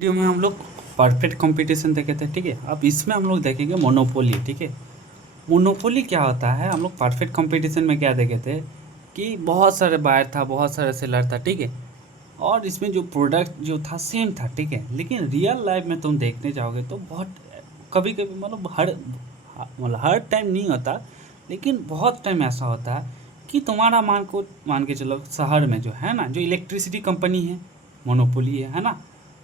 Video में हम लोग परफेक्ट कंपटीशन देखे थे। ठीक है, अब इसमें हम लोग देखेंगे मोनोपोली। ठीक है, मोनोपोली क्या होता है। हम लोग परफेक्ट कंपटीशन में क्या देखे थे कि बहुत सारे बायर था, बहुत सारे सेलर था। ठीक है, और इसमें जो प्रोडक्ट जो था सेम था। ठीक है, लेकिन रियल लाइफ में तुम देखने जाओगे तो बहुत कभी कभी मतलब हर टाइम नहीं होता, लेकिन बहुत टाइम ऐसा होता है कि तुम्हारा मान के चलो शहर में जो है ना, जो इलेक्ट्रिसिटी कंपनी है मोनोपोली है ना।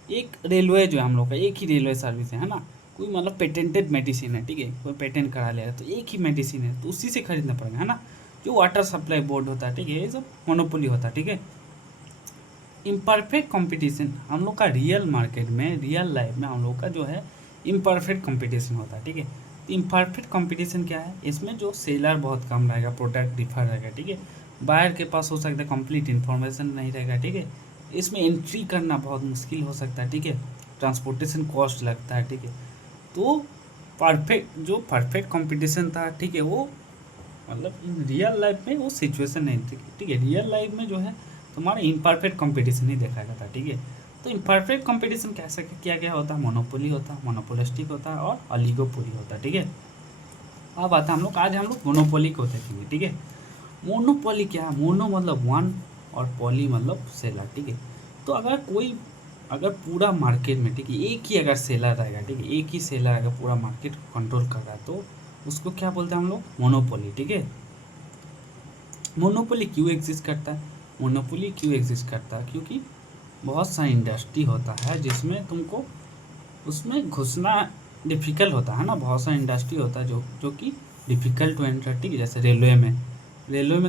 एक रेलवे जो है हम लोग का, एक ही रेलवे सर्विस है ना। कोई मतलब पेटेंटेड मेडिसिन है, ठीक है, कोई पेटेंट करा लिया तो एक ही मेडिसिन है तो उसी से खरीदना पड़ेगा, है ना। जो वाटर सप्लाई बोर्ड होता है, ठीक है, ये सब मोनोपोली होता है। ठीक है, इम्परफेक्ट कंपटीशन हम लोग का रियल मार्केट में, रियल लाइफ में हम लोग का जो है इम्परफेक्ट कंपटीशन होता है। ठीक है, तो इम्परफेक्ट कंपटीशन क्या है, इसमें जो सेलर बहुत कम रहेगा, प्रोडक्ट डिफर रहेगा। ठीक है, बायर के पास हो सकता है कंप्लीट इन्फॉर्मेशन नहीं रहेगा। ठीक है, इसमें एंट्री करना बहुत मुश्किल हो सकता है। ठीक है, ट्रांसपोर्टेशन कॉस्ट लगता है। ठीक है, तो परफेक्ट कंपटीशन था, ठीक है, वो मतलब इन रियल लाइफ में वो सिचुएशन नहीं थी। ठीक है, रियल लाइफ में जो है तुम्हारा इम्परफेक्ट कंपटीशन ही देखा जाता है। ठीक है, तो इम्परफेक्ट कंपटीशन कैसे क्या क्या होता है, मोनोपोली होता है, मोनोपोलिस्टिक होता है और ऑलिगोपोली होता है। ठीक है, अब आता है आज हम लोग मोनोपोली को देखेंगे। ठीक है, मोनोपोली क्या है, मोनो मतलब वन और पॉली मतलब सेलर। ठीक है, तो अगर पूरा मार्केट में, ठीक है, एक ही अगर सेलर रहेगा, ठीक है, एक ही सेलर अगर पूरा मार्केट कंट्रोल कर रहा है तो उसको क्या बोलते हैं हम लोग, मोनोपोली। ठीक है, मोनोपोली क्यों एग्जिस्ट करता है, मोनोपोली क्यों एग्जिस्ट करता है, क्योंकि बहुत सा इंडस्ट्री होता है जिसमें तुमको उसमें घुसना डिफ़िकल्ट होता है ना। बहुत सा इंडस्ट्री होता है जो कि डिफ़िकल्ट टू एंटर। ठीक है, जैसे रेलवे में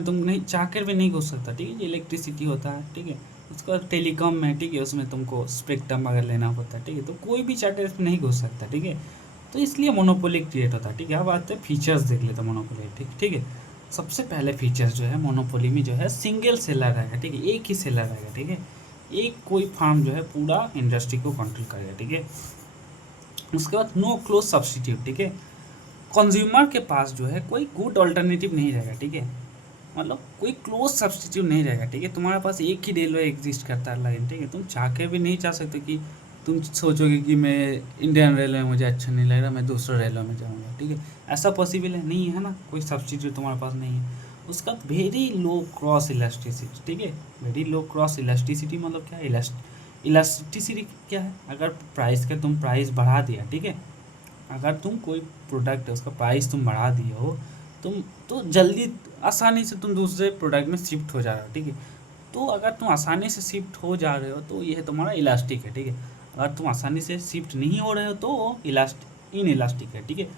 तुम नहीं चाह कर भी नहीं घुस सकता। ठीक है, इलेक्ट्रिसिटी होता है। ठीक है, उसका टेलीकॉम में, ठीक है, उसमें तुमको स्पेक्ट्रम अगर लेना होता है, ठीक है, तो कोई भी चाहकर इसमें नहीं घुस सकता। ठीक है, तो इसलिए मोनोपोली क्रिएट होता है। ठीक है, अब आते हैं फीचर्स देख लेते हैं मोनोपोली। ठीक है, सबसे पहले फीचर्स जो है मोनोपोली में जो है सिंगल सेलर रहेगा। ठीक है, एक ही सेलर रहेगा। ठीक है, एक कोई फार्म जो है पूरा इंडस्ट्री को कंट्रोल करेगा। ठीक है, उसके बाद नो क्लोज सब्सटीट्यूट। ठीक है, कंज्यूमर के पास जो है कोई गुड ऑल्टरनेटिव नहीं रहेगा। ठीक है, मतलब कोई क्लोज सब्सटीट्यूट नहीं रहेगा। ठीक है, तुम्हारे पास एक ही रेलवे एग्जिस्ट करता है लाइन। ठीक है, तुम चाह के भी नहीं चाह सकते कि तुम सोचोगे कि मैं इंडियन रेलवे में मुझे अच्छा नहीं लग रहा, मैं दूसरे रेलवे में जाऊँगा। ठीक है, ऐसा पॉसिबल है नहीं, है ना, कोई सब्सटीट्यूट तुम्हारे पास नहीं है। उसका वेरी लो क्रॉस इलास्टिसिटी। ठीक है, वेरी लो क्रॉस इलास्टिसिटी मतलब क्या है, इलास्टिसिटी क्या है, अगर प्राइस का तुम प्राइस बढ़ा दिया, ठीक है, अगर तुम कोई प्रोडक्ट है उसका प्राइस तुम बढ़ा दिए हो, तुम तो जल्दी आसानी से तुम दूसरे प्रोडक्ट में शिफ्ट हो जा रहे हो। ठीक है, तो अगर तुम आसानी से शिफ्ट हो जा रहे हो तो ये तुम्हारा इलास्टिक है। ठीक है, अगर तुम आसानी से शिफ्ट नहीं हो रहे हो तो वो इन इलास्टिक है। ठीक है,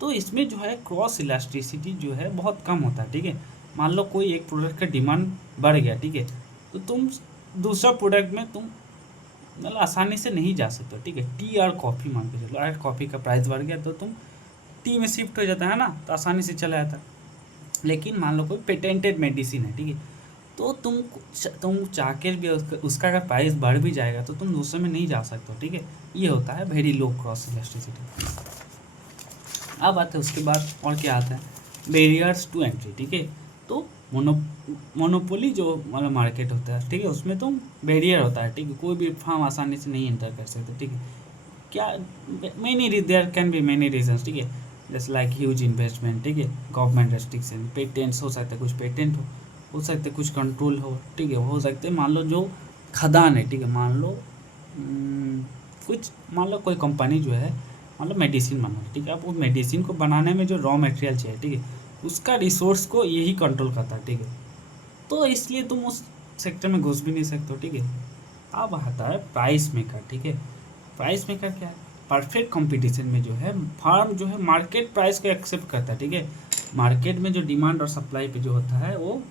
तो इसमें जो है क्रॉस इलास्टिसिटी जो है बहुत कम होता है। ठीक है, मान लो कोई एक प्रोडक्ट का डिमांड बढ़ गया, ठीक है, तो तुम दूसरा प्रोडक्ट में तुम मतलब आसानी से नहीं जा सकते। ठीक है, टी और कॉफ़ी मान के चलो, अगर कॉफ़ी का प्राइस बढ़ गया तो तुम टी में शिफ्ट हो जाता है ना, तो आसानी से चला जाता है। लेकिन मान लो कोई पेटेंटेड मेडिसिन है, ठीक है, तो तुम चाह के भी उसका अगर प्राइस बढ़ भी जाएगा तो तुम दूसरे में नहीं जा सकते हो। ठीक है, ये होता है वेरी लो क्रॉस इलास्टिसिटी। अब आते हैं उसके बाद और क्या आता है, बैरियर्स टू एंट्री। ठीक है, तो मोनोपोली जो मतलब मार्केट होता है, ठीक है, उसमें तो बैरियर होता है। ठीक है, कोई भी फार्म आसानी से नहीं एंटर कर सकते। ठीक है, क्या many there can be many reasons. ठीक है, जैसे लाइक ह्यूज इन्वेस्टमेंट, ठीक है, गवर्नमेंट रेस्ट्रिक्शन, पेटेंट्स हो सकते हैं, कुछ पेटेंट हो सकते हैं, कुछ कंट्रोल ठीक है, हो सकते हैं। मान लो जो खदान है, ठीक है, मान लो कोई कंपनी जो है मतलब मेडिसिन बना, ठीक है, अब वो मेडिसिन को बनाने में जो रॉ मटेरियल चाहिए, ठीक है, उसका रिसोर्स को यही कंट्रोल करता है। ठीक है, तो इसलिए तुम उस सेक्टर में घुस भी नहीं सकते हो। ठीक है, अब आता है प्राइस मेकर। ठीक है, प्राइस मेकर क्या है, परफेक्ट कंपटीशन में जो है फार्म जो है मार्केट प्राइस को एक्सेप्ट करता है। ठीक है, मार्केट में जो डिमांड और सप्लाई पे जो होता है वो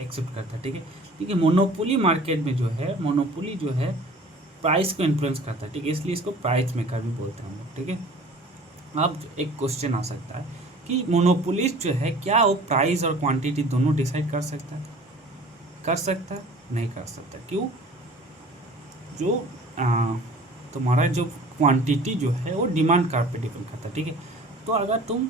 एक्सेप्ट करता है। ठीक है, ठीक है, मोनोपोली मार्केट में जो है, मोनोपोली जो है प्राइस को इन्फ्लुएंस करता है। ठीक है, इसलिए इसको प्राइस मेकर भी बोलते हैं हम लोग। ठीक है, अब एक क्वेश्चन आ सकता है कि मोनोपोलिस्ट जो है क्या वो प्राइस और क्वांटिटी दोनों डिसाइड कर सकता है, नहीं कर सकता। क्यों, जो तुम्हारा जो क्वांटिटी जो है वो डिमांड कार पे डिपेंड करता है। ठीक है, तो अगर तुम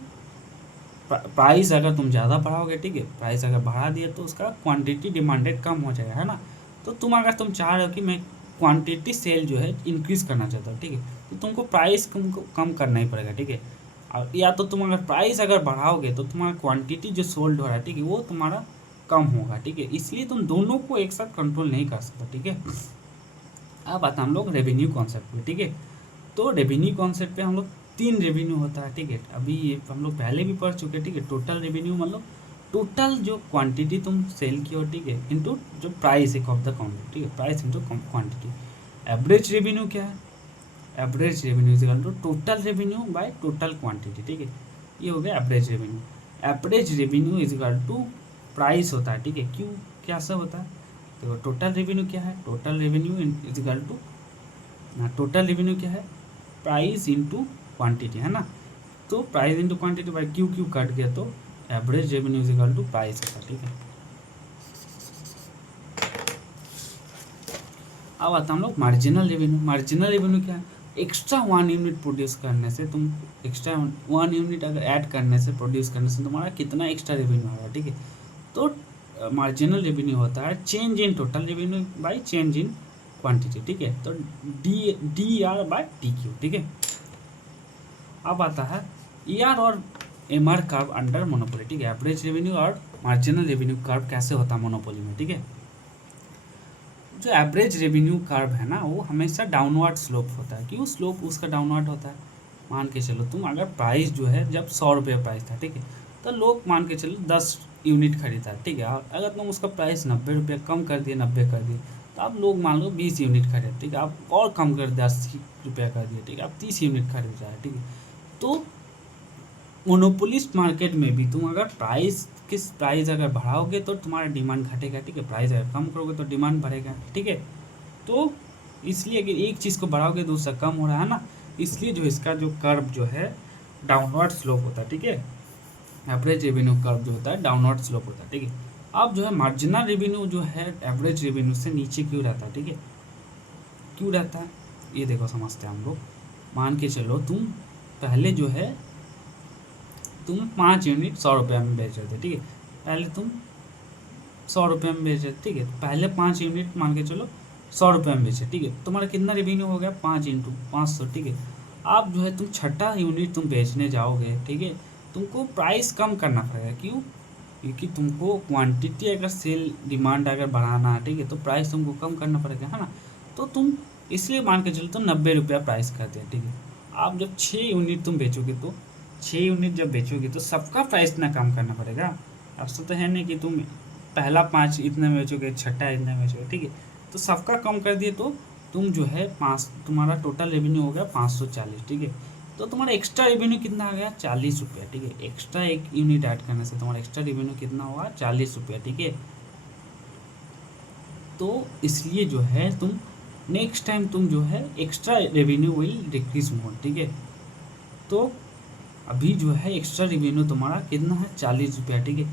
प्राइस अगर तुम ज़्यादा बढ़ाओगे, ठीक है, प्राइस अगर बढ़ा दिए तो उसका क्वांटिटी डिमांडेड कम हो जाएगा, है ना। तो तुम चाह रहे हो कि मैं क्वांटिटी सेल जो है इंक्रीज करना चाहते हो, ठीक है, तो तुमको प्राइस कम करना ही पड़ेगा, ठीक है। और या तो तुम अगर प्राइस अगर बढ़ाओगे तो तुम्हारा क्वांटिटी जो सोल्ड हो रहा है, ठीक है, वो तुम्हारा कम होगा, ठीक है, इसलिए तुम दोनों को एक साथ कंट्रोल नहीं कर सकते, ठीक है। अब आता हम लोग रेवेन्यू कॉन्सेप्ट पे, ठीक है। तो रेवेन्यू कॉन्सेप्ट पे हम लोग 3 रेवेन्यू होता है, ठीक है, अभी ये हम लोग पहले भी पढ़ चुके हैं, ठीक है। टोटल रेवेन्यू मतलब टोटल जो क्वांटिटी तुम सेल की हो, ठीक है, इंटू जो प्राइस एक ऑफ द क्वांटिटी, ठीक है, price into quantity. Average revenue क्या है? Average revenue is equal to total revenue by total quantity, ठीक है, ये हो गया average revenue. Average revenue is equal to price होता है, ठीक है, क्यों क्या सा होता है? देखो टोटल रेवेन्यू क्या है? Total revenue is equal to total revenue क्या है? प्राइस इंटू क्वांटिटी, है ना। तो price into quantity by Q Q cut गया तो average revenue is equal to price होता है, ठीक है। अब आता हम लोग मार्जिनल रेवेन्यू। मार्जिनल रेवेन्यू क्या है? एक्स्ट्रा 1 यूनिट प्रोड्यूस करने से तुम एक्स्ट्रा 1 यूनिट अगर ऐड करने से प्रोड्यूस करने से तुम्हारा कितना एक्स्ट्रा रेवेन्यू आएगा, ठीक है। तो मार्जिनल रेवेन्यू होता है change in total revenue by change in quantity, ठीक है। तो D R by T Q, ठीक है। अब आता है ई आर और M R curve under monopoly, ठीक है। एवरेज रेवेन्यू और मार्जिनल रेवेन्यू कर्व कैसे होता है मोनोपोली में, ठीक है। जो एवरेज रेवेन्यू कर्व है ना वो हमेशा डाउनवर्ड स्लोप होता है। क्यों स्लोप उसका डाउनवर्ड होता है? मान के चलो तुम अगर प्राइस जो है जब 100 रुपये प्राइस था, ठीक है, तो लोग मान के चलो 10 यूनिट खरीदा, ठीक है, और अगर तुम उसका प्राइस 90 रुपये कम कर दिए, 90 कर दिए, तो अब लोग मान लो 20 यूनिट खरीद, ठीक है, आप और कम कर दिया 80 रुपया कर दिए, ठीक है, आप 30 यूनिट खरीद रहा है, ठीक है। तो मोनोपोलिस्ट मार्केट में भी तुम अगर प्राइस अगर बढ़ाओगे तो तुम्हारा डिमांड घटेगा, ठीक है, प्राइस अगर कम करोगे तो डिमांड बढ़ेगा, ठीक है। तो इसलिए अगर एक चीज़ को बढ़ाओगे तो उसका कम हो रहा है ना, इसलिए जो इसका जो कर्व जो है डाउनवर्ड स्लोप होता है, ठीक है। एवरेज रेवेन्यू कर्व जो होता है डाउनवर्ड स्लोप होता है, ठीक है। अब जो है मार्जिनल रेवेन्यू जो है एवरेज रेवेन्यू से नीचे क्यों रहता है, ठीक है, क्यों रहता है ये देखो समझते हैं हम लोग। मान के चलो तुम पहले जो है तुम 5 यूनिट 100 रुपये में बेच रहे थे, ठीक है, पहले तुम 100 रुपये में बेच रहे थे, ठीक है, पहले 5 यूनिट मान के चलो 100 रुपये में बेचे, ठीक है, तुम्हारा कितना रेवेन्यू हो गया? 5 इंटू 500, ठीक है। अब जो है तुम छठा यूनिट तुम बेचने जाओगे, ठीक है, तुमको प्राइस कम करना पड़ेगा। क्यों? क्योंकि तुमको क्वांटिटी अगर सेल डिमांड अगर बढ़ाना है, ठीक है, तो प्राइस तुमको कम करना पड़ेगा, है ना। तो तुम इसलिए मान के चलो तुम 90 रुपया प्राइस कर दिया, ठीक है। आप जब 6 यूनिट तुम बेचोगे तो 6 यूनिट जब बेचोगे तो सबका प्राइस इतना कम करना पड़ेगा। ऐसा तो है नहीं कि तुम पहला 5 इतने में बेचोगे, छठा इतने में बेचोगे, ठीक है, तो सबका कम कर दिए तो तुम जो है 5 तुम्हारा टोटल रेवेन्यू हो गया 540, ठीक है। तो तुम्हारा एक्स्ट्रा रेवेन्यू कितना आ गया? 40 रुपया, ठीक है। एक्स्ट्रा एक यूनिट ऐड करने से तुम्हारा एक्स्ट्रा रेवेन्यू कितना हुआ? 40 रुपया, ठीक है। तो इसलिए जो है तुम नेक्स्ट टाइम तुम जो है एक्स्ट्रा रेवेन्यू विल डिक्रीज मोर, ठीक है। तो अभी जो है एक्स्ट्रा रेवेन्यू तुम्हारा कितना है? 40 रुपया, ठीक है।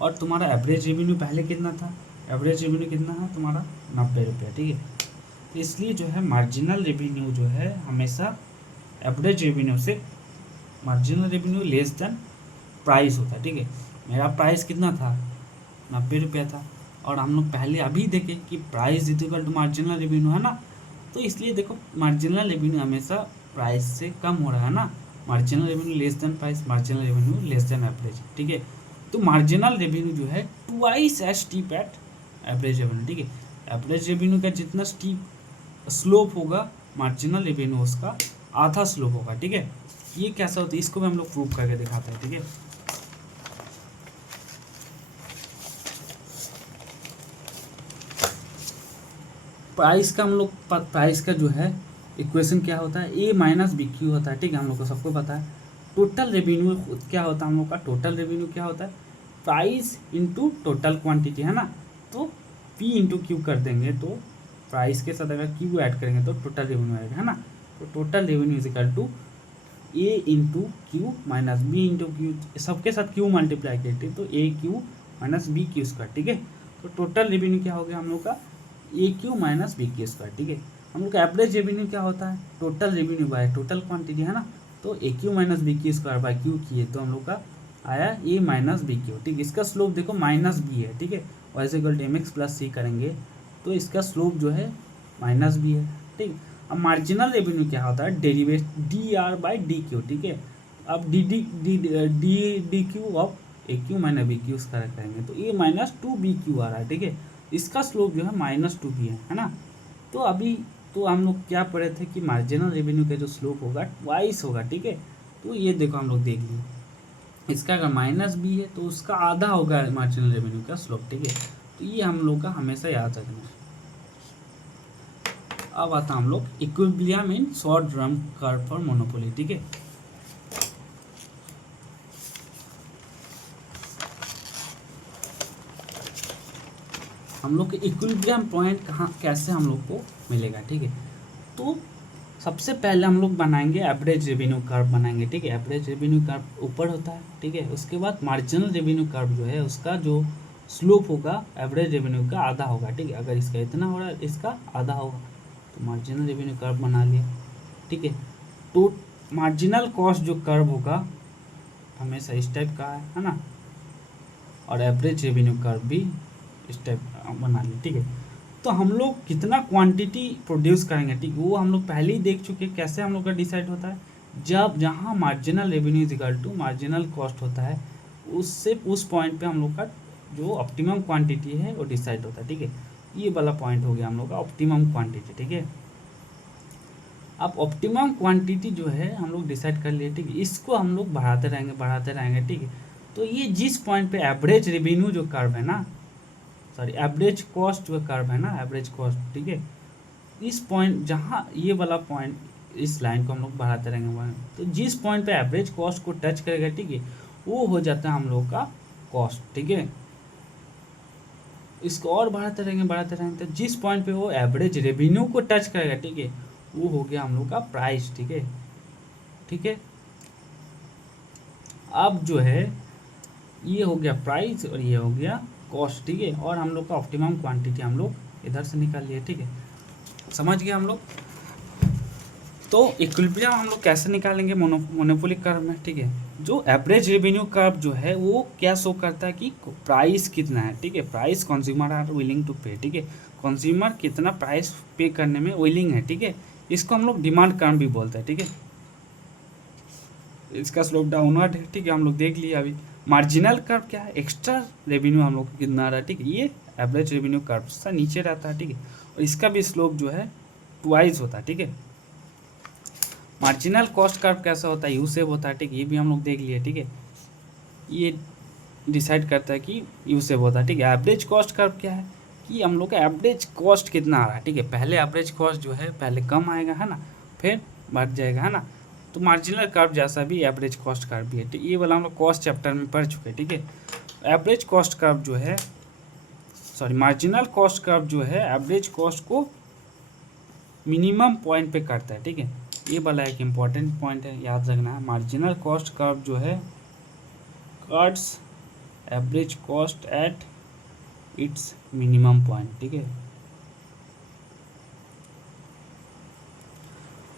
और तुम्हारा एवरेज रेवेन्यू पहले कितना था? एवरेज रेवेन्यू कितना है तुम्हारा? 90 रुपया, ठीक है। तो इसलिए जो है मार्जिनल रेवेन्यू जो है हमेशा एवरेज रेवेन्यू से marginal revenue less than price होता है, ठीक है। मेरा प्राइस कितना था? 90 रुपया था, और हम लोग पहले अभी देखे कि price is equal to marginal revenue, है ना। तो इसलिए देखो मार्जिनल रेवेन्यू हमेशा प्राइस से कम हो रहा है ना। Marginal revenue less than price, marginal revenue less than average, ठीक है। तो मार्जिनल रेवेन्यू जो है twice as steep at average revenue, ठीक है। एवरेज रेवेन्यू का जितना स्टीप स्लोप होगा मार्जिनल रेवेन्यू उसका आधा स्लोप होगा, ठीक है। ये कैसा होता है इसको भी हम लोग प्रूव करके दिखाते हैं, ठीक है। प्राइस का हम लोग प्राइस का जो है इक्वेशन क्या होता है? ए माइनस बी क्यू होता है, ठीक है, हम लोग को सबको पता है। टोटल रेवेन्यू क्या होता है हम लोग का? टोटल रेवेन्यू क्या होता है? प्राइस इंटू टोटल क्वांटिटी, है ना। तो पी इंटू क्यू कर देंगे तो प्राइस के साथ अगर क्यू ऐड करेंगे तो टोटल रेवेन्यू आएगा, है ना। तो total revenue is equal to A into Q minus B into Q, सबके साथ क्यू मल्टीप्लाई करते तो A Q minus B Q square, ठीक है। तो टोटल रेवेन्यू क्या हो गया हम लोग का? A Q minus B Q square, ठीक है। हम लोग का एवरेज रेवेन्यू क्या होता है? Total revenue by total quantity, है ना। तो A Q minus B Q square by Q किए तो हम लोग का आया ए माइनस बी क्यू, ठीक है। इसका स्लोप देखो माइनस बी है, ठीक है, और as equal to M X plus C करेंगे तो इसका स्लोप जो है माइनस बी है, ठीक। अब मार्जिनल रेवेन्यू क्या होता है, derivate D R by D Q, ठीक है। अब D D D D D Q of A Q minus B Q उसका करेंगे तो A minus two B Q आ रहा है, ठीक है। इसका स्लोप जो है माइनस टू बी है ना। तो अभी तो हम लोग क्या पढ़े थे कि मार्जिनल रेवेन्यू का जो स्लोप होगा ट्वाइस होगा, ठीक है। तो ये देखो हम लोग देख लिए, इसका अगर माइनस बी है तो उसका आधा होगा मार्जिनल रेवेन्यू का स्लोप, ठीक है। तो ये हम लोग का हमेशा याद रखना है। अब आता हम लोग equilibrium in short run curve for monopoly, ठीक है। हम लोग के इक्विलिब्रियम पॉइंट कहाँ कैसे हम लोग को मिलेगा, ठीक है। तो सबसे पहले हम लोग बनाएंगे एवरेज रेवेन्यू कर्व बनाएंगे, ठीक है। एवरेज रेवेन्यू कर्व ऊपर होता है, ठीक है। उसके बाद मार्जिनल रेवेन्यू कर्व जो है उसका जो स्लोप होगा एवरेज रेवेन्यू का आधा होगा, ठीक है। अगर इसका इतना हो रहा है इसका आधा होगा, तो मार्जिनल रेवेन्यू कर्व बना लिया, ठीक है। तो मार्जिनल कॉस्ट जो कर्व होगा हमेशा इस टाइप का है ना, और एवरेज रेवेन्यू कर्व भी इस टाइप बना लिया, ठीक है। तो हम लोग कितना क्वांटिटी प्रोड्यूस करेंगे, ठीक है, वो हम लोग पहले ही देख चुके हैं कैसे हम लोग का डिसाइड होता है। जब जहाँ marginal revenue is equal to marginal cost होता है, उससे उस पॉइंट पे हम लोग का जो ऑप्टिमम क्वांटिटी है वो डिसाइड होता है, ठीक है। ये वाला पॉइंट हो गया हम लोग का ऑप्टिमम क्वांटिटी, ठीक है। अब ऑप्टिमम क्वांटिटी जो है हम लोग डिसाइड कर लिए, ठीक है। इसको हम लोग बढ़ाते रहेंगे, ठीक है। तो ये जिस पॉइंट पे एवरेज रेवेन्यू जो कर्व है ना, सॉरी एवरेज कॉस्ट जो कर्व है ना, एवरेज कॉस्ट, ठीक है। इस पॉइंट जहाँ ये वाला पॉइंट, इस लाइन को हम लोग बढ़ाते रहेंगे, तो जिस पॉइंट पे एवरेज कॉस्ट को टच करेगा, ठीक है, वो हो जाता है हम लोग का कॉस्ट, ठीक है। इसको और बढ़ाते रहेंगे तो जिस पॉइंट पे वो एवरेज रेवेन्यू को टच करेगा, ठीक है, वो हो गया हम लोग का प्राइस, ठीक है, ठीक है। अब जो है ये हो गया प्राइस और ये हो गया कॉस्ट, ठीक है। और हम लोग का ऑप्टिमम क्वांटिटी हम लोग इधर से निकाल लिए, ठीक है। समझ गए हम लोग। तो इक्विलिब्रियम हम लोग कैसे निकालेंगे मोनोपोली कर्व में, ठीक है। जो एवरेज रेवेन्यू कर्व जो है वो क्या शो करता है कि प्राइस कितना है, ठीक है। Price consumer are willing to pay, ठीक है। कंज्यूमर कितना प्राइस पे करने में विलिंग है, ठीक है। इसको हम लोग डिमांड कर्व भी बोलते हैं, ठीक है। इसका स्लोप डाउनवर्ड है, ठीक है, हम लोग देख लिए अभी। मार्जिनल कर्व क्या है, एक्स्ट्रा रेवेन्यू हम लोग को कितना आ रहा है, ठीक है। ये एवरेज रेवेन्यू कर्व से नीचे रहता है, ठीक है। और इसका भी स्लोप जो है ट्वाइस होता है, ठीक है। मार्जिनल कॉस्ट कर्व कैसा होता है, यू सेव होता है, ठीक है। ये भी हम लोग देख लिए, ठीक है। ये डिसाइड करता है कि यू सेव होता है, ठीक है। एवरेज कॉस्ट कर्व क्या है कि हम लोग का एवरेज कॉस्ट कितना आ रहा है, ठीक है। पहले एवरेज कॉस्ट जो है पहले कम आएगा, है ना, फिर बढ़ जाएगा, है ना। तो मार्जिनल कर्व जैसा भी एवरेज कॉस्ट कर्व भी है, ठीक। ये वाला हम लोग कॉस्ट चैप्टर में पढ़ चुके हैं, ठीक है। एवरेज कॉस्ट कर्व जो है, सॉरी मार्जिनल कॉस्ट कर्व जो है एवरेज कॉस्ट को मिनिमम पॉइंट पे करता है, ठीक है। ये वाला एक इम्पॉर्टेंट पॉइंट है, याद रखना है। मार्जिनल कॉस्ट कर्व जो है cuts average cost at its minimum point, ठीक है।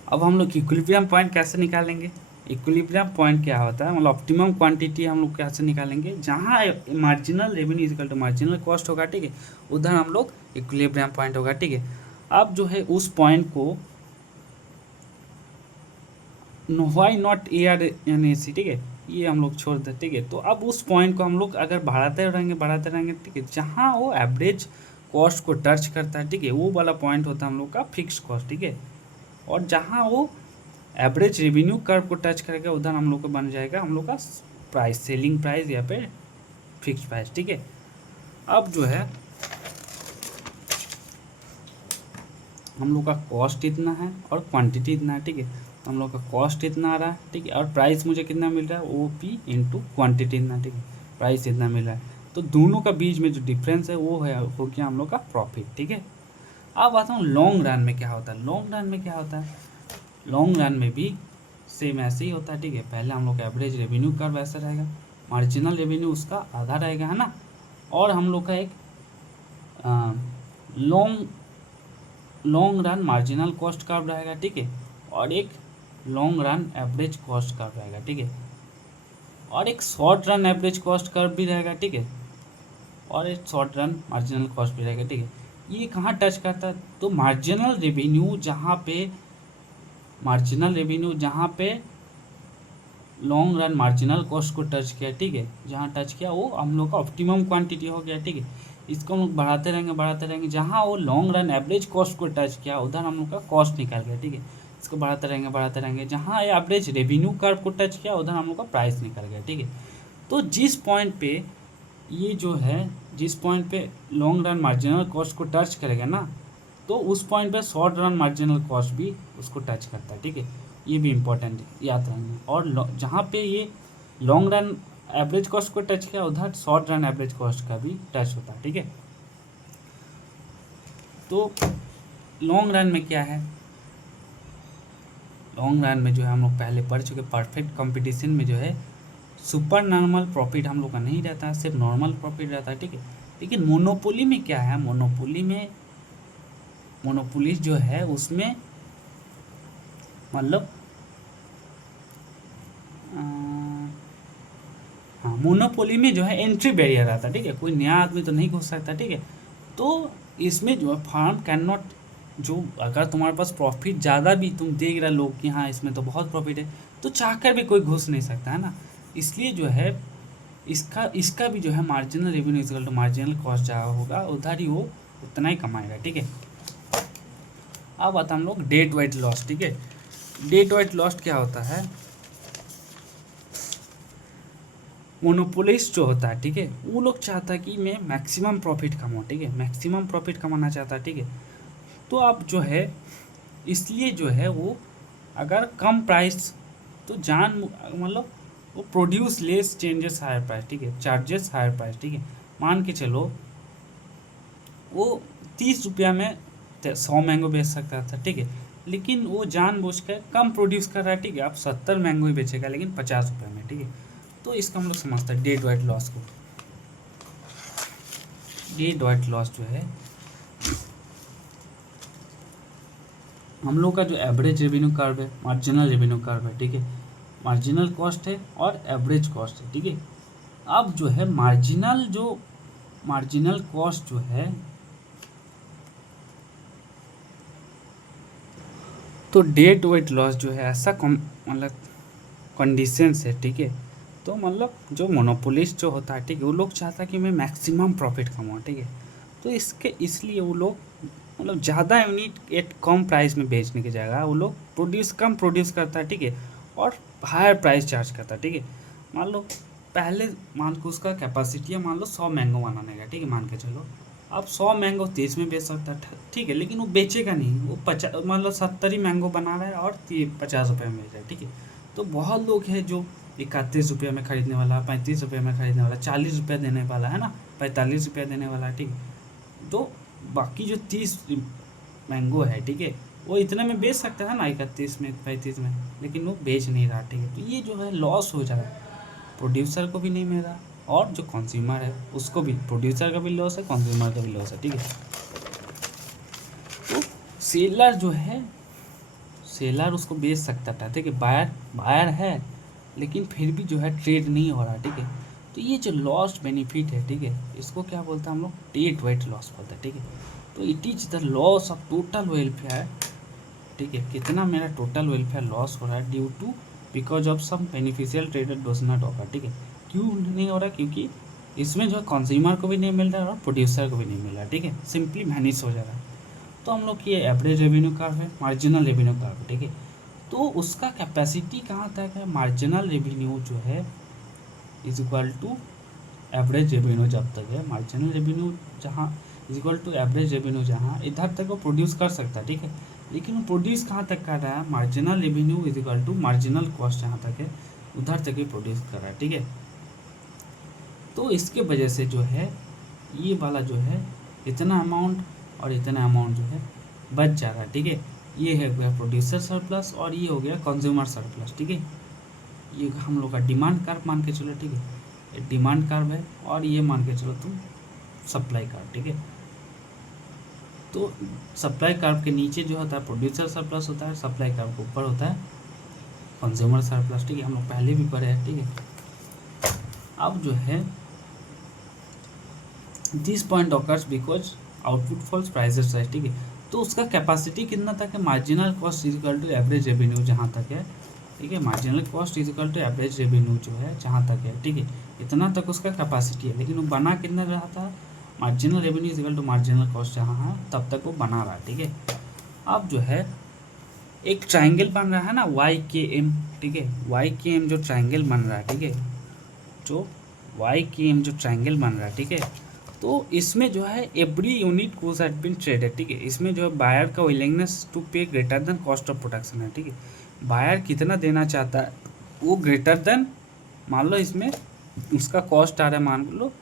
अब हम लोग इक्विलिब्रियम पॉइंट कैसे निकालेंगे। इक्विलिब्रियम पॉइंट क्या होता है, मतलब ऑप्टिमम क्वांटिटी हम लोग कैसे निकालेंगे, जहाँ marginal revenue equal to marginal cost होगा, ठीक है, उधर हम लोग इक्विलिब्रियम पॉइंट होगा, ठीक है। अब जो है उस पॉइंट को Y not A R N A C, ठीक है, ये हम लोग छोड़ दें, ठीक है। तो अब उस पॉइंट को हम लोग अगर बढ़ाते रहेंगे, ठीक है, जहाँ वो एवरेज कॉस्ट को टच करता है, ठीक है, वो वाला पॉइंट होता है हम लोग का फिक्स कॉस्ट, ठीक है। और जहाँ वो एवरेज रेवेन्यू कर्व को टच करेगा उधर हम लोग का बन जाएगा हम लोग का प्राइस, सेलिंग प्राइस या फिर फिक्स प्राइस, ठीक है। अब जो है हम लोग का कॉस्ट इतना है और क्वांटिटी इतना है, ठीक है। तो हम लोग का कॉस्ट इतना आ रहा है, ठीक है, और प्राइस मुझे कितना मिल रहा है, ओ पी इंटू क्वान्टिटी इतना, ठीक है, प्राइस इतना मिल रहा है। तो दोनों का बीच में जो डिफरेंस है वो है हो गया हम लोग का प्रॉफिट, ठीक है। अब आता हूँ लॉन्ग रन में क्या होता है। लॉन्ग रन में क्या होता है, लॉन्ग रन में भी सेम ऐसे ही होता है, ठीक है। पहले हम लोग का एवरेज रेवेन्यू कर्व ऐसा रहेगा, मार्जिनल रेवेन्यू उसका आधा रहेगा, है ना। और हम लोग का एक long run marginal cost curve रहेगा, ठीक है। और एक long run average cost curve रहेगा, ठीक है। और एक short run average cost curve भी रहेगा, ठीक है। और एक शॉर्ट रन मार्जिनल कॉस्ट भी रहेगा, ठीक है। ये कहाँ टच करता है, तो मार्जिनल रेवेन्यू जहाँ पे लॉन्ग रन मार्जिनल कॉस्ट को टच किया, ठीक है, जहाँ टच किया वो हम लोग का ऑप्टिमम क्वांटिटी हो गया, ठीक है। इसको हम लोग बढ़ाते रहेंगे, जहाँ वो लॉन्ग रन एवरेज कॉस्ट को टच किया उधर हम लोग का कॉस्ट निकल गया, ठीक है। इसको बढ़ाते रहेंगे, जहाँ एवरेज रेवेन्यू कर्व को टच किया उधर हम लोग का प्राइस निकल गया, ठीक है। तो जिस पॉइंट पे लॉन्ग रन मार्जिनल कॉस्ट को टच करेगा ना, तो उस पॉइंट पे शॉर्ट रन मार्जिनल कॉस्ट भी उसको टच करता है, ठीक है। ये भी इम्पोर्टेंट है, याद रखना। और जहाँ पे ये लॉन्ग रन एवरेज कॉस्ट को टच किया उधर शॉर्ट रन एवरेज कॉस्ट का भी टच होता है, ठीक है। तो लॉन्ग रन में क्या है, लॉन्ग रन में जो है हम लोग पहले पढ़ चुके, परफेक्ट कंपटीशन में जो है सुपर नॉर्मल प्रॉफिट हम लोग का नहीं रहता है, सिर्फ नॉर्मल प्रॉफिट रहता है, ठीक है। लेकिन मोनोपोली में क्या है, मोनोपोली जो है उसमें मतलब हाँ, मोनोपोली में जो है एंट्री बैरियर रहता है, ठीक है, कोई नया आदमी तो नहीं घुस सकता, ठीक है। तो इसमें जो है फार्म कैन नॉट, जो अगर तुम्हारे पास प्रॉफिट ज़्यादा भी तुम देख रहे लोग कि हाँ इसमें तो बहुत प्रॉफिट है, तो चाहकर भी कोई घुस नहीं सकता है ना। इसलिए जो है इसका भी जो है marginal revenue equal to marginal cost जहाँ होगा उधर ही वो उतना ही कमाएगा, ठीक है। अब आता हम लोग डेट वाइज लॉस, ठीक है। डेट वाइज लॉस क्या होता है, मोनोपोलिस्ट जो होता है, ठीक है, वो लोग चाहता है कि मैं मैक्सिमम प्रॉफिट कमाऊँ, ठीक है, मैक्सिमम प्रॉफिट कमाना चाहता है, ठीक है। तो अब जो है इसलिए जो है वो अगर कम प्राइस तो मतलब वो produce less changes higher price, ठीक है, चार्जेस हायर प्राइस, ठीक है। मान के चलो वो 30 रुपया में 100 मैंगो बेच सकता था, ठीक है, लेकिन वो जानबूझकर कम प्रोड्यूस कर रहा है, ठीक है। आप 70 मैंगो ही बेचेगा लेकिन 50 रुपये में, ठीक है। तो इसका हम लोग समझते हैं डेट वाइज लॉस को। डेट वाइज लॉस जो है हम लोग का जो एवरेज रेवेन्यू कर्व है, मार्जिनल रेवेन्यू कर्व है, ठीक है, मार्जिनल कॉस्ट है और एवरेज कॉस्ट है, ठीक है। अब जो है मार्जिनल कॉस्ट जो है, तो डेट वेट लॉस जो है ऐसा मतलब कंडीशंस है, ठीक है। तो मतलब जो मोनोपोलिस्ट जो होता है, ठीक है, वो लोग चाहता है कि मैं मैक्सिमम प्रॉफिट कमाऊँ, ठीक है। तो इसलिए वो लोग मतलब ज़्यादा यूनिट एट कम प्राइस में बेचने की जगह वो लोग कम प्रोड्यूस करता है, ठीक है, और हायर प्राइस चार्ज करता है, ठीक है। मान लो उसका कैपेसिटी है मान लो 100 मैंगो बनाने का, ठीक है, मान के चलो। अब 100 मैंगो 30 में बेच सकता है, ठीक है, लेकिन वो बेचेगा नहीं, वो 50 मान लो 70 ही मैंगो बना रहा है और 50 रुपये में बेच रहा है, ठीक है। तो बहुत लोग हैं जो 31 रुपये में ख़रीदने वाला, 35 रुपये में ख़रीदने वाला, 40 रुपये देने वाला है ना, 45 रुपये देने वाला है, ठीक है। तो बाकी जो 30 मैंगो है, ठीक है, वो इतने में बेच सकता है ना, 31 में 35 में, लेकिन वो बेच नहीं रहा, ठीक है। तो ये जो है लॉस हो जा रहा है, प्रोड्यूसर को भी नहीं मिल रहा और जो कंज्यूमर है उसको भी, प्रोड्यूसर का भी लॉस है, कंज्यूमर का भी लॉस है, ठीक है। तो सेलर उसको बेच सकता था, ठीक है, बायर है लेकिन फिर भी जो है ट्रेड नहीं हो रहा, ठीक है। तो ये जो लॉस्ट बेनिफिट है, ठीक है, इसको क्या बोलते हैं हम लोग, डेट वेट लॉस बोलते हैं, ठीक है। तो it is the loss of total welfare, ठीक है, कितना मेरा टोटल वेलफेयर लॉस हो रहा है due to because of some beneficial traded does not offer, ठीक है। क्यों नहीं हो रहा, क्योंकि इसमें जो है कंज्यूमर को भी नहीं मिल रहा है और प्रोड्यूसर को भी नहीं मिल रहा, ठीक है, सिंपली मैनिज हो जा रहा है। तो हम लोग की ये एवरेज रेवेन्यू कर्व है, मार्जिनल रेवेन्यू कर्व है, ठीक है। तो उसका कैपेसिटी कहाँ तक है, मार्जिनल रेवेन्यू जो है is equal to average revenue जब तक है, मार्जिनल रेवेन्यू जहाँ is equal to average revenue जहाँ इधर तक वो प्रोड्यूस कर सकता है, ठीक है, लेकिन वो प्रोड्यूस कहाँ तक कर रहा है, marginal revenue is equal to marginal cost जहाँ तक है उधर तक ही प्रोड्यूस कर रहा है, ठीक है। तो इसके वजह से जो है ये वाला जो है इतना अमाउंट और इतना अमाउंट जो है बच जा रहा है, ठीक है। ये है गया प्रोड्यूसर सरप्लस और ये हो गया कंज्यूमर सरप्लस, ठीक है। ये हम लोग का डिमांड कर्व मान के चलो, ठीक है, ये डिमांड कर्व है और ये मान के चलो तुम सप्लाई कर्व, ठीक है। तो सप्लाई कर्व के नीचे जो होता है प्रोड्यूसर सरप्लस होता है, सप्लाई कर्व के ऊपर होता है कंज्यूमर सरप्लस, ठीक है, हम लोग पहले भी पढ़े हैं, ठीक है। अब जो है this point occurs because output falls prices rise, ठीक है। तो उसका कैपेसिटी कितना तक है, marginal cost is equal to average revenue जहाँ तक है, ठीक है। Marginal cost is equal to average revenue जो है जहाँ तक है, ठीक है, इतना तक उसका कैपेसिटी है। लेकिन वो बना कितना रहा था, marginal revenue is equal to marginal cost जहाँ है तब तक वो बना रहा है, ठीक है। अब जो है एक ट्राइंगल बन रहा है ना YKM, ठीक है, YKM जो ट्राइंगल बन रहा है, ठीक है, जो YKM जो ट्राइंगल बन रहा है, ठीक है। तो इसमें जो है every unit cost had been traded, ठीक है। इसमें जो है बायर का willingness to pay greater than cost of production है, ठीक है। बायर कितना देना चाहता है वो ग्रेटर देन, मान लो इसमें उसका कॉस्ट आ रहा है मान लो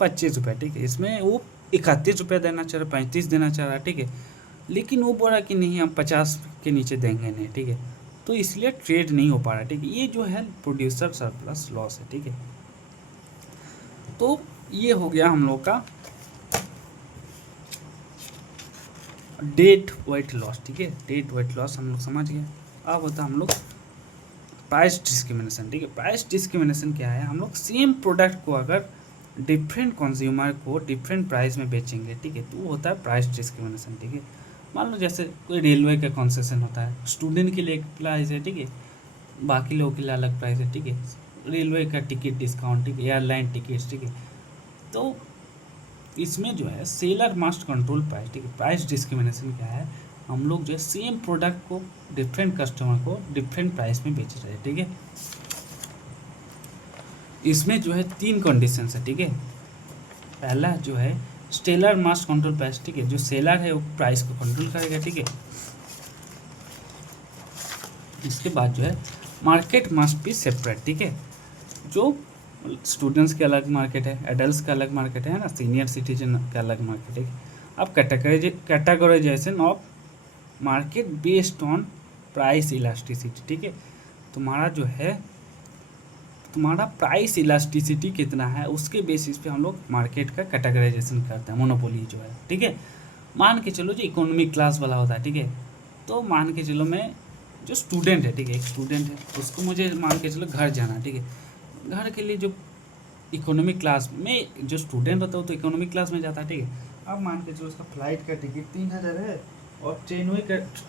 25 रुपये, ठीक है। इसमें वो 31 रुपये देना चाह रहा है, 35 देना चाह रहा है, ठीक है। लेकिन वो बोला कि नहीं हम 50 के नीचे देंगे नहीं, ठीक है। तो इसलिए ट्रेड नहीं हो पा रहा, ठीक है। ये जो है प्रोड्यूसर सरप्लस लॉस है, ठीक है। तो ये हो गया हम लोग का डेट वेट लॉस, ठीक है। डेट वेट लॉस हम लोग समझ गए। अब होता हम लोग प्राइस डिस्क्रिमिनेशन, ठीक है। प्राइस डिस्क्रिमिनेशन क्या है, हम लोग सेम प्रोडक्ट को अगर डिफरेंट कंज्यूमर को डिफरेंट प्राइस में बेचेंगे, ठीक है, तो वो होता है प्राइस डिस्क्रिमिनेशन, ठीक है। मान लो जैसे कोई रेलवे का कंसेशन होता है, स्टूडेंट के लिए एक प्राइस है, ठीक है, बाकी लोगों के लिए अलग प्राइस है, ठीक है। रेलवे का टिकट डिस्काउंट, ठीक है, एयरलाइन टिकट्स, ठीक है। तो इसमें जो है सेलर मस्ट कंट्रोल प्राइस, ठीक है। प्राइस डिस्क्रिमिनेशन क्या है, हम लोग जो है सेम प्रोडक्ट को डिफरेंट कस्टमर को डिफरेंट प्राइस में बेच रहे हैं, ठीक है। इसमें जो है 3 कंडीशंस है, ठीक है। पहला जो है सेलर मस्ट कंट्रोल प्राइस, ठीक है। जो सेलर है वो प्राइस को कंट्रोल करेगा, ठीक है। इसके बाद जो है मार्केट मस्ट बी सेपरेट, ठीक है। जो स्टूडेंट्स के अलग मार्केट है, एडल्ट्स का अलग मार्केट है ना, सीनियर सिटीजन का अलग मार्केट है। अब categorization of market based on price elasticity, ठीक है। तुम्हारा जो है तुम्हारा प्राइस इलास्टिसिटी कितना है उसके बेसिस पे हम लोग मार्केट का कैटेगराइजेशन करते हैं, मोनोपोली जो है, ठीक है। मान के चलो जो इकोनॉमिक क्लास वाला होता है, ठीक है। तो मान के चलो मैं जो स्टूडेंट है, ठीक है, एक स्टूडेंट है, उसको मुझे मान के चलो घर जाना है, ठीक है। घर के लिए जो इकोनॉमिक क्लास में जो स्टूडेंट होता है वो तो इकोनॉमिक क्लास में जाता है, ठीक है। अब मान के चलो उसका फ्लाइट का टिकट 3000 है और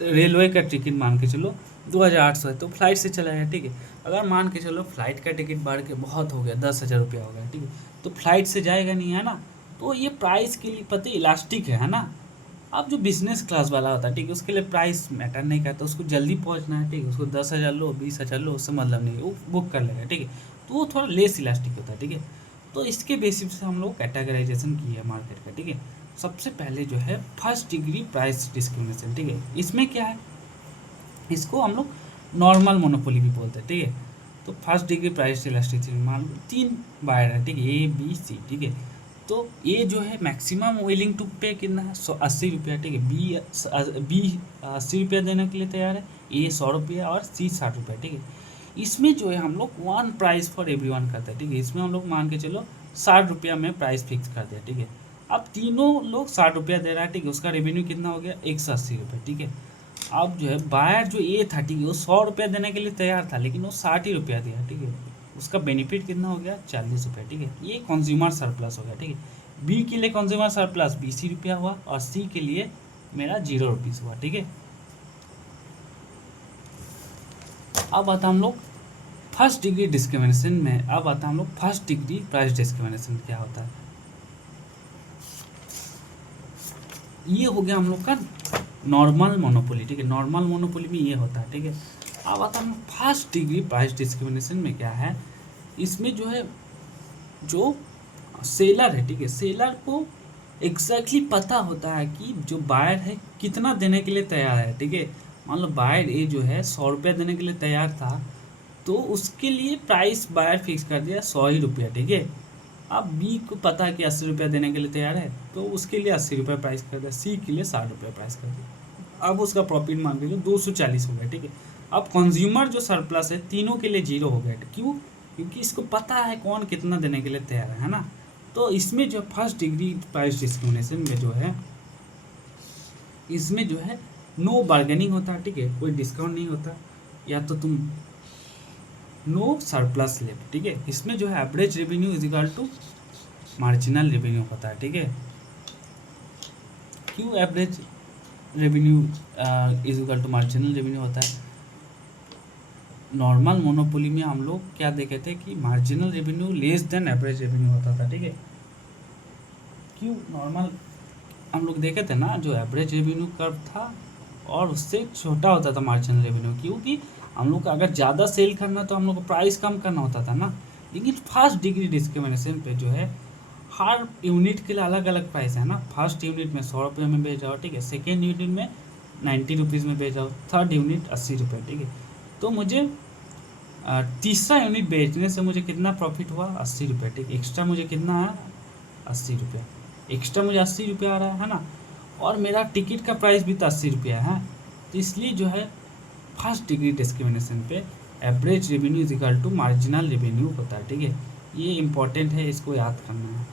रेलवे का टिकट मान के चलो 2800 है, तो फ्लाइट से चला गया, ठीक है। अगर मान के चलो फ्लाइट का टिकट बढ़ के बहुत हो गया, 10,000 रुपया हो गया, ठीक है, तो फ्लाइट से जाएगा नहीं, है ना। तो ये प्राइस के लिए पता इलास्टिक है ना। अब जो बिजनेस क्लास वाला होता है, ठीक है, उसके लिए प्राइस मैटर नहीं करता, उसको जल्दी पहुंचना है, ठीक है। उसको 10,000 लो 20,000 लो उससे मतलब नहीं है, वो बुक कर लेगा, ठीक है। तो वो थोड़ा लेस इलास्टिक होता है, ठीक है। तो इसके बेसिस से हम लोग कैटेगराइजेशन की है मार्केट का, ठीक है। सबसे पहले जो है फर्स्ट डिग्री प्राइस डिस्क्रिमिनेशन, ठीक है। इसमें क्या है, इसको हम लोग नॉर्मल मोनोपोली भी बोलते हैं, ठीक है। तो फर्स्ट डिग्री प्राइस इलास्टिसिटी मान लो 3 बायर है, ठीक है, A B C, ठीक है। तो ए जो है मैक्सिमम विलिंग टू पे कितना है 80 रुपया, ठीक है। बी 80 रुपया देने के लिए तैयार है, A 100 रुपया और C 60 रुपया, ठीक है। इसमें जो है हम लोग 1 प्राइस फॉर एवरीवन करते हैं, ठीक है। इसमें हम लोग मान के चलो 60 रुपया में प्राइस फिक्स कर दिया, ठीक है। अब तीनों लोग 60 रुपया दे रहा है, ठीक है। उसका रेवेन्यू कितना हो गया 180 रुपये, ठीक है। अब जो है बायर जो ए था, ठीक है, वो 100 रुपया देने के लिए तैयार था लेकिन वो 60 ही रुपया दिया, ठीक है। उसका बेनिफिट कितना हो गया 40 रुपये, ठीक है। ये कंज्यूमर सरप्लस हो गया, ठीक है। बी के लिए कंज्यूमर सरप्लस 20 रुपया हुआ और सी के लिए मेरा 0 रुपीज़ हुआ, ठीक है। अब आता हम लोग फर्स्ट डिग्री डिस्क्रिमिनेशन में, अब आता हम लोग फर्स्ट डिग्री प्राइस डिस्क्रिमिनेशन क्या होता है। ये हो गया हम लोग का नॉर्मल मोनोपोली, ठीक है। नॉर्मल मोनोपोली में ये होता है, ठीक है। अब आता हम फर्स्ट डिग्री प्राइस डिस्क्रिमिनेशन में क्या है, इसमें जो है जो सेलर है, ठीक है, सेलर को एग्जैक्टली पता होता है कि जो बायर है कितना देने के लिए तैयार है, ठीक है। मान लो बायर ए जो है 100 रुपया देने के लिए तैयार था, तो उसके लिए प्राइस बायर फिक्स कर दिया 100 ही रुपया, ठीक है। अब बी को पता है कि 80 रुपया देने के लिए तैयार है, तो उसके लिए 80 रुपया प्राइस कर दिया, सी के लिए 60 रुपया प्राइस कर दिया। अब उसका प्रॉफिट मान लीजिए 240 हो गया, ठीक है। अब कंज्यूमर जो सरप्लस है तीनों के लिए 0 हो गया, क्यों, क्योंकि इसको पता है कौन कितना देने के लिए तैयार है ना। तो इसमें जो फर्स्ट डिग्री प्राइस डिस्क्रिमिनेशन में जो है, इसमें जो है नो बार्गेनिंग होता है, ठीक है, कोई डिस्काउंट नहीं होता, या तो तुम नो सरप्लस लेफ्ट, ठीक है। इसमें जो है average revenue is equal to marginal revenue होता है, ठीक है। क्यों average revenue is equal to marginal revenue होता है? नॉर्मल मोनोपोली में हम लोग क्या देखे थे कि marginal revenue less than average revenue होता था, ठीक है। क्यों नॉर्मल हम लोग देखे थे ना, जो एवरेज रेवेन्यू कर्व था और उससे छोटा होता था मार्जिनल रेवेन्यू, क्योंकि हम लोग को अगर ज़्यादा सेल करना तो हम लोग को प्राइस कम करना होता था ना। लेकिन फर्स्ट डिग्री डिस्क्रिमिनेशन पे जो है हर यूनिट के लिए अलग अलग प्राइस है ना। फर्स्ट यूनिट में 100 रुपये में बेच जाओ, ठीक है। सेकेंड यूनिट में 90 रुपीज़ में बेच जाओ, थर्ड यूनिट 80 रुपये, ठीक है। तो मुझे तीसरा यूनिट बेचने से मुझे कितना प्रॉफिट हुआ? 80 रुपये, ठीक है। एक्स्ट्रा मुझे कितना आया? 80 रुपये। एक्स्ट्रा मुझे 80 रुपये आ रहा है ना, और मेरा टिकट का प्राइस भी तो 80 रुपया है। तो इसलिए जो है फर्स्ट डिग्री डिस्क्रिमिनेशन पे average revenue is equal to marginal revenue होता है, ठीक है। ये इंपॉर्टेंट है, इसको याद करना है।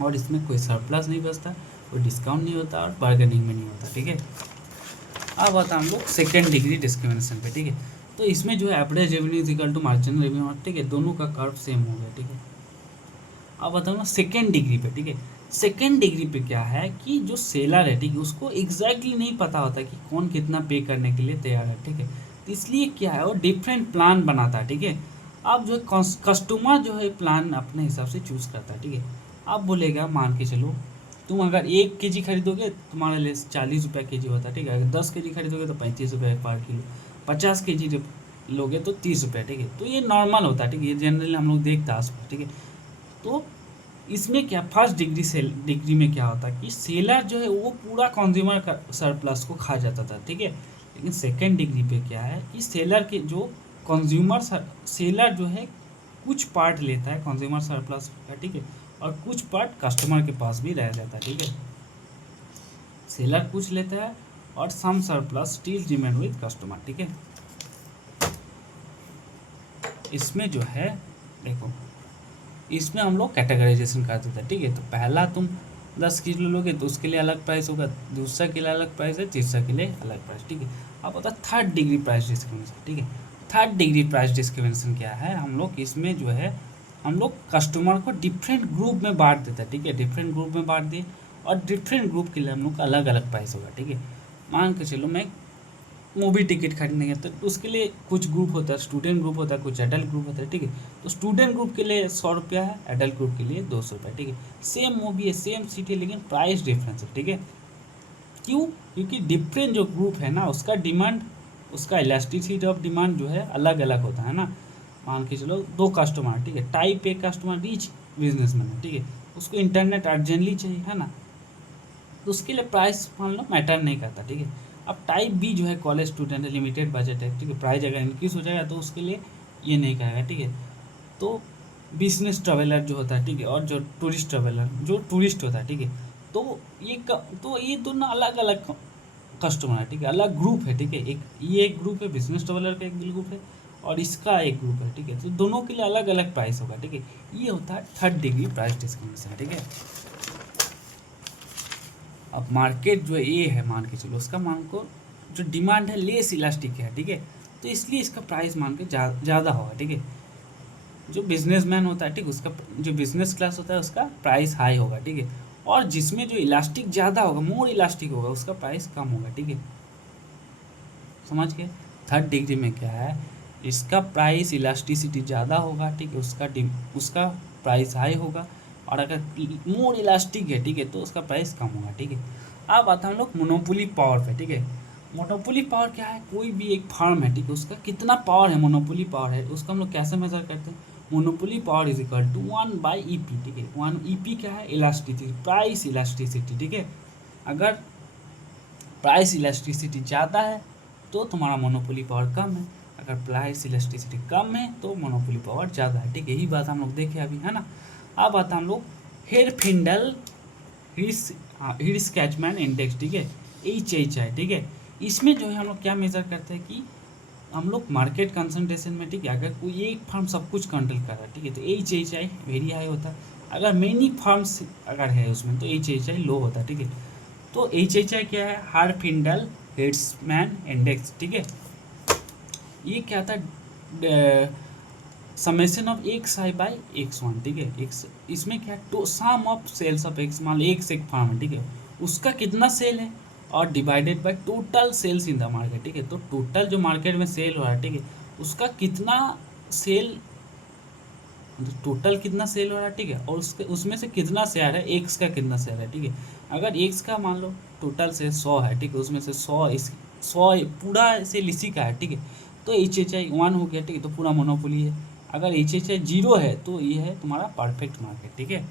और इसमें कोई सरप्लस नहीं बचता, कोई डिस्काउंट नहीं होता और बार्गेनिंग में नहीं होता, ठीक है। अब आता हम लोग सेकेंड डिग्री डिस्क्रिमिनेशन पे, ठीक है। तो इसमें जो है average revenue is equal to marginal revenue, ठीक है। दोनों का कर्व सेम हो गया, ठीक है। अब बताओ ना सेकेंड डिग्री पे, ठीक है। सेकेंड डिग्री पे क्या है कि जो सेलर है, ठीक है, उसको एग्जैक्टली नहीं पता होता कि कौन कितना पे करने के लिए तैयार है, ठीक है। तो इसलिए क्या है, वो डिफरेंट प्लान बनाता है, ठीक है। अब जो है कस्टमर जो है प्लान अपने हिसाब से चूज़ करता है, ठीक है। अब बोलेगा, मान के चलो तुम अगर 1 kg खरीदोगे तुम्हारे लिए 40 रुपये के जी होता है, ठीक है। अगर 10 kg खरीदोगे तो 35 रुपये पर किलो, 50 kg लोगे तो 30 रुपये, ठीक है। तो ये नॉर्मल होता है, ठीक है। ये जनरली हम लोग देखते हैं आसपास, ठीक है। तो इसमें क्या फर्स्ट डिग्री में क्या होता है कि सेलर जो है वो पूरा कंज्यूमर का सरप्लस को खा जाता था, ठीक है। लेकिन सेकेंड डिग्री पे क्या है कि सेलर के जो कंज्यूमर सेलर जो है कुछ पार्ट लेता है कंज्यूमर सरप्लस का, ठीक है। और कुछ पार्ट कस्टमर के पास भी रह जाता है, ठीक है। सेलर कुछ लेता है और some surplus still remain with customer, ठीक है। इसमें जो है देखो, इसमें हम लोग कैटेगराइजेशन कर देते हैं, ठीक है। तो पहला तुम 10 किलो लोगे तो उसके लिए अलग प्राइस होगा, दूसरा के लिए अलग प्राइस है, तीसरा के लिए अलग प्राइस, ठीक है। अब होता है थर्ड डिग्री प्राइस डिस्क्रिमिनेशन, ठीक है। थर्ड डिग्री प्राइस डिस्क्रिमिनेशन क्या है, हम लोग इसमें जो है हम लोग कस्टमर को डिफरेंट ग्रुप में बांट देते हैं, ठीक है। डिफरेंट ग्रुप में बांट दिए और डिफरेंट ग्रुप के लिए हम लोग का अलग अलग प्राइस होगा, ठीक है। मान के चलो मैं मूवी टिकट खरीदने गया तो उसके लिए कुछ ग्रुप होता है, स्टूडेंट ग्रुप होता है, कुछ एडल्ट ग्रुप होता है, ठीक है। तो स्टूडेंट ग्रुप के लिए 100 रुपया है, एडल्ट ग्रुप के लिए 200 रुपया, ठीक है। सेम मूवी है, सेम सीट है, लेकिन प्राइस डिफरेंस है, ठीक है। क्यों? क्योंकि डिफरेंट जो ग्रुप है ना उसका डिमांड, उसका इलास्टिसिटी ऑफ डिमांड जो है अलग अलग होता है ना। मान के चलो 2 कस्टमर, ठीक है। Type a customer rich businessman है, ठीक है, उसको इंटरनेट अर्जेंटली चाहिए, है ना। तो उसके लिए प्राइस मान लो मैटर नहीं करता, ठीक है। अब टाइप बी जो है कॉलेज स्टूडेंट है, लिमिटेड बजट है, ठीक है, प्राइस अगर इंक्रीज हो जाएगा तो उसके लिए ये नहीं कहेगा, ठीक है। तो बिजनेस ट्रैवलर जो होता है, ठीक है, और जो टूरिस्ट ट्रैवलर जो टूरिस्ट होता है, ठीक है, तो तो ये दोनों अलग अलग कस्टमर है, ठीक है, अलग ग्रुप है, ठीक है। ये एक ग्रुप है, बिजनेस ट्रैवलर का एक ग्रुप है और इसका एक ग्रुप है, ठीक है। तो दोनों के लिए अलग अलग प्राइस होगा, ठीक है। ये होता है थर्ड डिग्री प्राइस डिस्क्रिमिनेशन, ठीक है। अब मार्केट जो ए है मान के चलो, उसका मान को जो डिमांड है लेस इलास्टिक है, ठीक है। तो इसलिए इसका प्राइस मान के ज़्यादा होगा, ठीक है। जो बिजनेसमैन होता है, ठीक, उसका जो बिजनेस क्लास होता है उसका प्राइस हाई होगा, ठीक है। और जिसमें जो इलास्टिक ज़्यादा होगा, मोर इलास्टिक होगा, उसका प्राइस कम होगा, ठीक है। समझ गए? थर्ड डिग्री में क्या है, इसका प्राइस इलास्टिसिटी ज़्यादा होगा, ठीक है, उसका प्राइस हाई होगा। और अगर मोर इलास्टिक है, ठीक है, तो उसका प्राइस कम होगा, ठीक है। अब आता हम लोग मोनोपोली पावर पे, ठीक है। मोनोपोली पावर क्या है, कोई भी एक फर्म है, ठीक है, उसका कितना पावर है, मोनोपोली पावर है, उसका हम लोग कैसे मेजर करते हैं। Monopoly power is equal to 1/EP, ठीक है। 1 EP क्या है, इलास्टिसिटी, प्राइस इलास्टिसिटी, ठीक है। अगर प्राइस इलास्टिसिटी ज़्यादा है तो तुम्हारा मोनोपोली पावर कम है, अगर प्राइस इलास्टिसिटी कम है तो मोनोपोली पावर ज़्यादा है, ठीक है। यही बात हम लोग देखे अभी, है ना। अब आता हम लोग हेरफिंडल हिट्स कैचमैन इंडेक्स, ठीक है, HHI, ठीक है। इसमें जो है हम लोग क्या मेजर करते हैं कि हम लोग मार्केट कंसंट्रेशन में, ठीक है, अगर कोई एक फर्म सब कुछ कंट्रोल कर रहा है, ठीक है, तो HHI वेरी हाई होता है। अगर मेनी फर्म्स अगर है उसमें तो HHI लो होता है, ठीक है। तो HHI क्या है, हारफिंडल हिट्समैन इंडेक्स, ठीक है। ये क्या था, समेशन ऑफ XI/X1, ठीक है। एक्स इसमें क्या है, तो सम ऑफ सेल्स ऑफ एक्स, मान लो एक से एक फार्म है, ठीक है, उसका कितना सेल है और divided by total sales in the market, ठीक है। तो टोटल जो मार्केट में सेल हो रहा है, ठीक है, उसका कितना सेल, टोटल कितना सेल हो रहा है, ठीक है, और उसके उसमें से कितना शेयर है, एक्स का कितना शेयर है, ठीक है। अगर एक्स का मान लो टोटल से 100 है, ठीक है, उसमें से 100 पूरा सेल इसी का है, ठीक है, तो एच एच आई 1 हो गया, ठीक है, तो पूरा मोनोपोली है। अगर एच एच आई 0 है तो ये है तुम्हारा परफेक्ट मार्केट, ठीक है।